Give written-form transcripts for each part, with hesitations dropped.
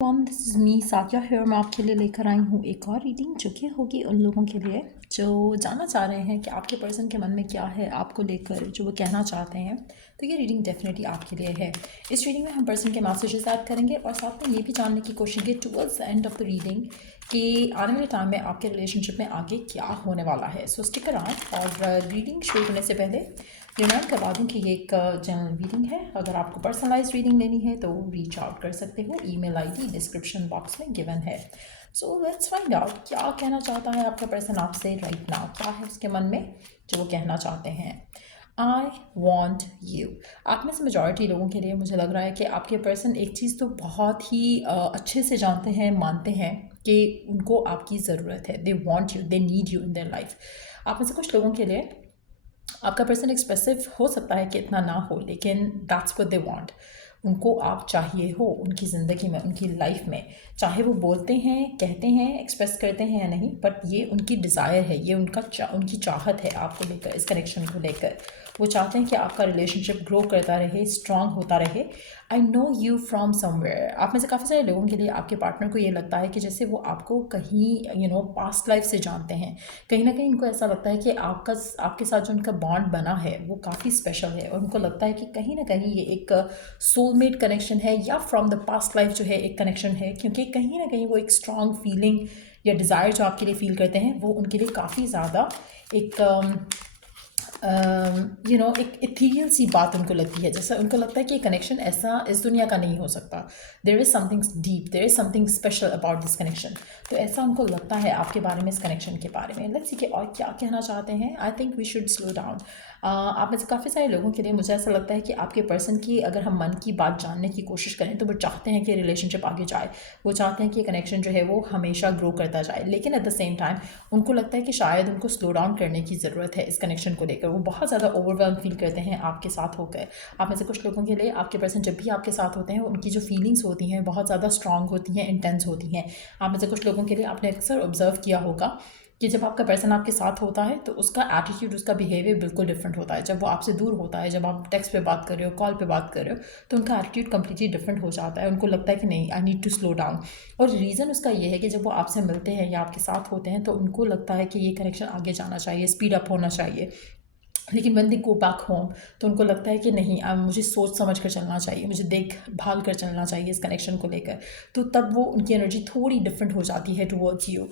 This is me Sakiya here. मैं आपके लिए लेकर आई हूँ एक और रीडिंग जो कि होगी उन लोगों के लिए जो जानना चाह रहे हैं कि आपके पर्सन के मन में क्या है आपको लेकर, जो वो कहना चाहते हैं। तो ये रीडिंग डेफिनेटली आपके लिए है। इस रीडिंग में हम पर्सन के मैसेजेस ऐड करेंगे और साथ में ये भी जानने की कोशिश करेंगे towards the end of the reading कि आने वाले टाइम में आपके रिलेशनशिप में आगे क्या होने वाला है। सो स्टिक अराउंड। और रीडिंग शुरू करने से पहले रिमाइंड करवा दूँ कि ये एक जनरल रीडिंग है। अगर आपको पर्सनलाइज रीडिंग लेनी है तो रीच आउट कर सकते हो। ईमेल आईडी डिस्क्रिप्शन बॉक्स में गिवन है। सो लेट्स फाइंड आउट क्या कहना चाहता है आपका पर्सन आपसे राइट नाउ। क्या है उसके मन में जो वो कहना चाहते हैं। I want you. आप में से मेजॉरिटी लोगों के लिए मुझे लग रहा है कि आपके पर्सन एक चीज़ तो बहुत ही अच्छे से जानते हैं, मानते हैं कि उनको आपकी ज़रूरत है। They want you, they need you in their life. आप में से कुछ लोगों के लिए आपका पर्सन एक्सप्रेसिव हो सकता है कि इतना ना हो, लेकिन दैट्स व्हाट दे वांट। उनको आप चाहिए हो उनकी ज़िंदगी में, उनकी लाइफ में। चाहे वो बोलते हैं, कहते हैं, एक्सप्रेस करते हैं या नहीं, बट ये उनकी डिज़ायर है, ये उनकी चाहत है आपको लेकर, इस कनेक्शन को लेकर। वो चाहते हैं कि आपका रिलेशनशिप ग्रो करता रहे, स्ट्रांग होता रहे। I know you from somewhere. आप में से काफ़ी सारे लोगों के लिए आपके पार्टनर को ये लगता है कि जैसे वो आपको कहीं पास्ट लाइफ से जानते हैं। कहीं ना कहीं उनको ऐसा लगता है कि आपके साथ जो उनका बॉन्ड बना है वो काफ़ी स्पेशल है और उनको लगता है कि कहीं ना कहीं ये एक सोलमेट कनेक्शन है या फ्रॉम द पास्ट लाइफ जो है एक कनेक्शन है, क्योंकि कहीं ना कहीं वो एक स्ट्रॉन्ग फीलिंग या डिज़ायर जो आपके लिए फील करते हैं वो उनके लिए काफ़ी ज़्यादा एक एक इथीरियल सी बात उनको लगती है। जैसा उनको लगता है कि ये कनेक्शन ऐसा इस दुनिया का नहीं हो सकता। There is something deep, there is something special about this connection. तो ऐसा उनको लगता है आपके बारे में, इस कनेक्शन के बारे में। लेट्स सी कि और क्या कहना चाहते हैं। I think we should slow down. आप में से काफ़ी सारे लोगों के लिए मुझे ऐसा लगता है कि आपके पर्सन की अगर हम मन की बात जानने की कोशिश करें तो वो चाहते हैं कि रिलेशनशिप आगे जाए। वो चाहते हैं कि कनेक्शन जो है वो हमेशा ग्रो करता जाए, लेकिन एट द सेम टाइम उनको लगता है कि शायद उनको स्लो डाउन करने की ज़रूरत है इस कनेक्शन को लेकर। वो बहुत ज़्यादा ओवरवेल्म फील करते हैं आपके साथ होकर। आप में से कुछ लोगों के लिए आपके पर्सन जब भी आपके साथ होते हैं उनकी जो फीलिंग्स होती हैं बहुत ज़्यादा स्ट्रांग होती हैं, इंटेंस होती हैं। आप में से कुछ लोगों के लिए आपने अक्सर ऑब्जर्व किया होगा कि जब आपका पर्सन आपके साथ होता है तो उसका एटीट्यूड, उसका बिहेवियर बिल्कुल डिफरेंट होता है। जब वो आपसे दूर होता है, जब आप टेक्स्ट पे बात कर रहे हो, कॉल पे बात कर रहे हो, तो उनका एटीट्यूड कम्प्लीटली डिफरेंट हो जाता है। उनको लगता है कि नहीं, I need to slow down. और रीज़न उसका ये है कि जब वो आपसे मिलते हैं या आपके साथ होते हैं तो उनको लगता है कि ये कनेक्शन आगे जाना चाहिए, स्पीड अप होना चाहिए। लेकिन when they go back home तो उनको लगता है कि नहीं, अब मुझे सोच समझ कर चलना चाहिए, मुझे देखभाल कर चलना चाहिए इस कनेक्शन को लेकर। तो तब वो उनकी एनर्जी थोड़ी डिफरेंट हो जाती है टुवर्ड्स यू।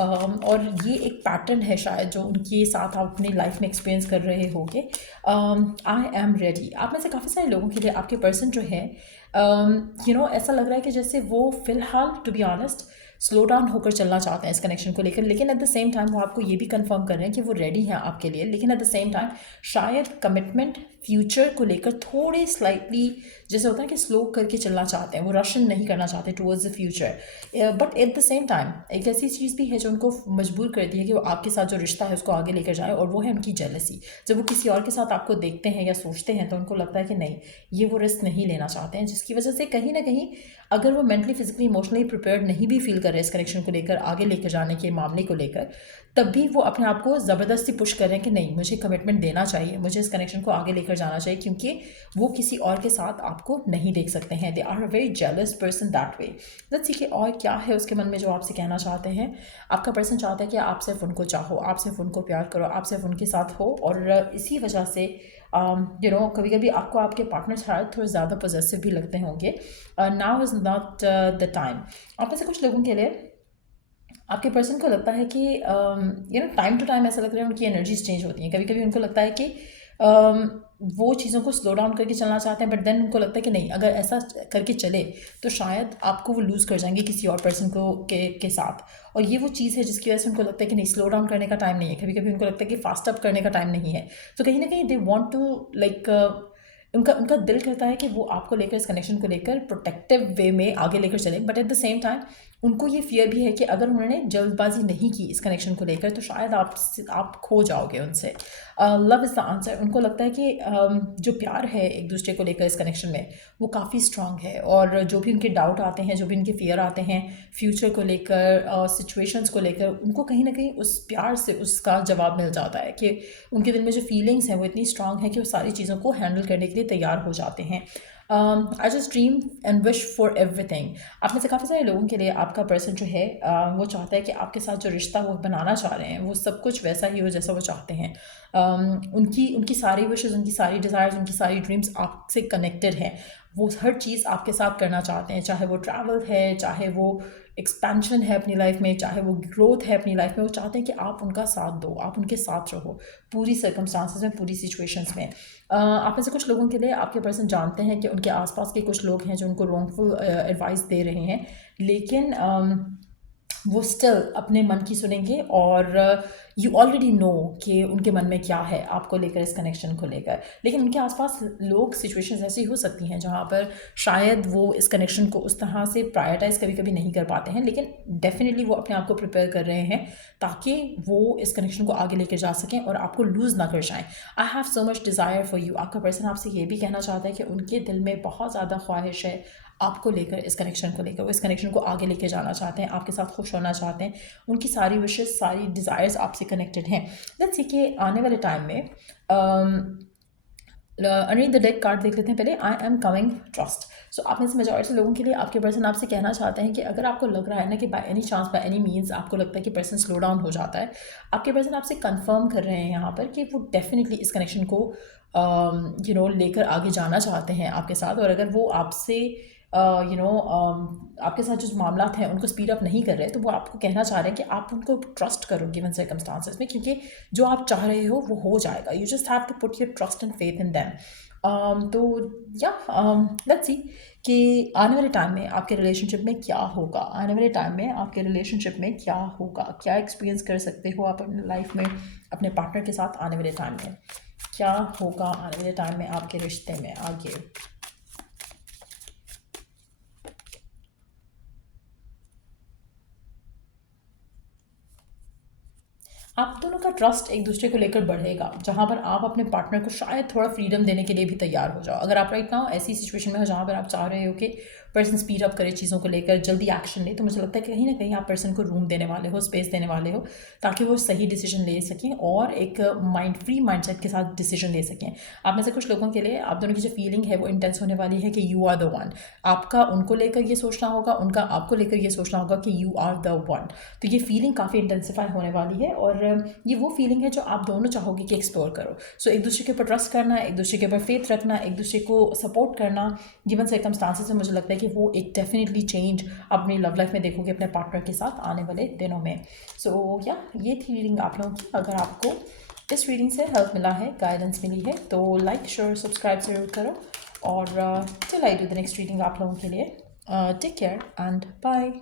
और ये एक पैटर्न है शायद जो उनके साथ आप अपनी लाइफ में एक्सपीरियंस कर रहे होगे। I am ready. आप में से काफ़ी सारे लोगों के लिए आपके पर्सन जो है ऐसा लग रहा है कि जैसे वो फ़िलहाल to be honest slow down होकर चलना चाहते हैं इस कनेक्शन को लेकर, लेकिन एट द सेम टाइम वो आपको ये भी कंफर्म कर रहे हैं कि वो रेडी हैं आपके लिए। लेकिन एट द सेम टाइम शायद कमिटमेंट फ्यूचर को लेकर थोड़े स्लाइटली जैसे होता है कि स्लो करके चलना चाहते हैं, वो रशन नहीं करना चाहते towards the future. But at the same time एक ऐसी चीज़ भी है जो उनको मजबूर करती है कि वो आपके साथ जो रिश्ता है उसको आगे लेकर जाए, और वो है उनकी जेलसी। जब वो किसी और के साथ आपको देखते हैं या सोचते हैं तो उनको लगता है कि नहीं, ये वो रिस्क नहीं लेना चाहते हैं, जिसकी वजह से कहीं ना कहीं अगर वो मेंटली, फिजिकली, इमोशनली प्रिपेयर्ड नहीं भी फील कर रहे इस कनेक्शन को लेकर, आगे लेकर जाने के मामले को लेकर, तब भी वो अपने आप को ज़बरदस्ती पुश कर रहे हैं कि नहीं, मुझे कमिटमेंट देना चाहिए, मुझे इस कनेक्शन को आगे लेकर जाना चाहिए, क्योंकि वो किसी और के साथ आपको नहीं देख सकते हैं। They are a very jealous person that way. Let's see कि और क्या है उसके मन में जो आपसे कहना चाहते हैं। आपका पर्सन चाहता है कि आप सिर्फ उनको चाहो, आप सिर्फ उनको प्यार करो, आप सिर्फ उनके साथ हो, और इसी वजह से कभी कभी आपको आपके पार्टनर शायद थोड़े ज़्यादा पॉजेसिव भी लगते होंगे। Now is not the time. आप में से कुछ लोगों के लिए आपके पर्सन को लगता है कि टाइम टू टाइम ऐसा लग रहा है उनकी एनर्जीज चेंज होती हैं। कभी कभी उनको लगता है कि वो चीज़ों को स्लो डाउन करके चलना चाहते हैं, बट देन उनको लगता है कि नहीं, अगर ऐसा करके चले तो शायद आपको वो लूज़ कर जाएंगे किसी और पर्सन को के साथ। और ये वो चीज़ है जिसकी वजह से उनको लगता है कि नहीं, स्लो डाउन करने का टाइम नहीं है। कभी कभी उनको लगता है कि फास्ट अप करने का टाइम नहीं है। तो कहीं ना कहीं दे वॉन्ट टू लाइक उनका उनका दिल करता है कि वो आपको लेकर, इस कनेक्शन को लेकर प्रोटेक्टिव वे में आगे लेकर चलें, but at the same time उनको ये फियर भी है कि अगर उन्होंने जल्दबाजी नहीं की इस कनेक्शन को लेकर तो शायद आप खो जाओगे उनसे। Love is the answer. उनको लगता है कि जो प्यार है एक दूसरे को लेकर इस कनेक्शन में वो काफ़ी स्ट्रांग है, और जो भी उनके डाउट आते हैं, जो भी उनके फियर आते हैं फ्यूचर को लेकर, सिचुएशंस को लेकर, उनको कहीं ना कहीं उस प्यार से उसका जवाब मिल जाता है कि उनके दिल में जो फीलिंग्स हैं वो इतनी स्ट्रांग है कि वो सारी चीज़ों को हैंडल करने के लिए तैयार हो जाते हैं। I just dream and wish for everything. आप में से काफ़ी सारे लोगों के लिए आपका पर्सन जो है वो चाहता है कि आपके साथ जो रिश्ता वो बनाना चाह रहे हैं वो सब कुछ वैसा ही हो जैसा वो चाहते हैं। उनकी उनकी सारी विशेज़, उनकी सारी डिज़ायर्स, उनकी सारी ड्रीम्स आपसे कनेक्टेड हैं। वो हर चीज़ आपके साथ करना चाहते हैं, चाहे वो ट्रैवल है, चाहे वो एक्सपेंशन है अपनी लाइफ में, चाहे वो ग्रोथ है अपनी लाइफ में। वो चाहते हैं कि आप उनका साथ दो, आप उनके साथ रहो पूरी सर्कमस्टांसिस में, पूरी सिचुएशंस में। आप में से कुछ लोगों के लिए आपके पर्सन जानते हैं कि उनके आसपास के कुछ लोग हैं जो उनको रॉन्गफुल एडवाइस दे रहे हैं, लेकिन वो स्टिल अपने मन की सुनेंगे। और यू ऑलरेडी नो कि उनके मन में क्या है आपको लेकर, इस कनेक्शन को लेकर। लेकिन उनके आसपास लोग, सिचुएशंस ऐसी हो सकती हैं जहाँ पर शायद वो इस कनेक्शन को उस तरह से प्रायोरिटाइज कभी कभी नहीं कर पाते हैं, लेकिन डेफिनेटली वो अपने आप को प्रिपेयर कर रहे हैं ताकि वो इस कनेक्शन को आगे लेकर जा सकें और आपको लूज़ ना कर जाएं। I have so much desire for you. आपका पर्सन आपसे ये भी कहना चाहता है कि उनके दिल में बहुत ज़्यादा ख्वाहिश है आपको लेकर, इस कनेक्शन को लेकर। वो इस कनेक्शन को आगे लेके जाना चाहते हैं, आपके साथ खुश होना चाहते हैं। उनकी सारी विशेज़, सारी डिज़ायर्स आपसे कनेक्टेड हैं। लेट्स सी कि आने वाले टाइम में अंडरनीथ द डेक कार्ड देख लेते हैं पहले। I am coming trust. So आप में से मेजॉरिटी लोगों के लिए आपके पर्सन आपसे कहना चाहते हैं कि अगर आपको लग रहा है ना कि by any chance, by any means आपको लगता है कि पर्सन स्लो डाउन हो जाता है, आपके पर्सन आपसे कंफर्म कर रहे हैं यहाँ पर कि वो डेफिनेटली इस कनेक्शन को लेकर आगे जाना चाहते हैं आपके साथ। और अगर वो आपसे आपके साथ जो मामला हैं उनको स्पीड अप नहीं कर रहे, तो वो आपको कहना चाह रहे हैं कि आप उनको ट्रस्ट करो गिवन सर्कमस्टांसेस में, क्योंकि जो आप चाह रहे हो वो हो जाएगा। You just have to put your trust and faith in them. तो या लेट्स सी कि आने वाले टाइम में आपके रिलेशनशिप में क्या होगा। आने वाले टाइम में आपके रिलेशनशिप में क्या होगा, क्या एक्सपीरियंस कर सकते हो आप अपने लाइफ में अपने पार्टनर के साथ। आने वाले टाइम में क्या होगा, आने वाले टाइम में आपके रिश्ते में आगे। आप दोनों का ट्रस्ट एक दूसरे को लेकर बढ़ेगा, जहाँ पर आप अपने पार्टनर को शायद थोड़ा फ्रीडम देने के लिए भी तैयार हो जाओ। अगर आप राइट नाउ ऐसी सिचुएशन में हो जहाँ पर आप चाह रहे हो कि पर्सन स्पीड अप करे चीज़ों को लेकर, जल्दी एक्शन ले, तो मुझे लगता है कि कहीं ना कहीं आप पर्सन को रूम देने वाले हो, स्पेस देने वाले हो, ताकि वो सही डिसीजन ले सकें और एक फ्री माइंडसेट के साथ डिसीजन ले सकें। आप में से कुछ लोगों के लिए आप दोनों की जो फीलिंग है वो इंटेंस होने वाली है कि यू आर द वन। आपका उनको लेकर ये सोचना होगा, उनका आपको लेकर ये सोचना होगा कि यू आर द वन। तो ये फीलिंग काफ़ी इंटेंसिफाई होने वाली है और ये वो फीलिंग है जो आप दोनों चाहोगे कि एक्सप्लोर करो। सो एक दूसरे के ऊपर ट्रस्ट करना, एक दूसरे के ऊपर फेथ रखना, एक दूसरे को सपोर्ट करना गिवन सर्कमस्टांसेस में, मुझे लगता है कि वो एक डेफिनेटली चेंज अपनी लव लाइफ में देखोगे अपने पार्टनर के साथ आने वाले दिनों में। सो या ये थी रीडिंग आप लोगों की। अगर आपको इस रीडिंग से हेल्प मिला है, गाइडेंस मिली है, तो लाइक शेयर सब्सक्राइब ज़रूर करो। और till I do the next reading आप लोगों के लिए टेक केयर एंड बाय।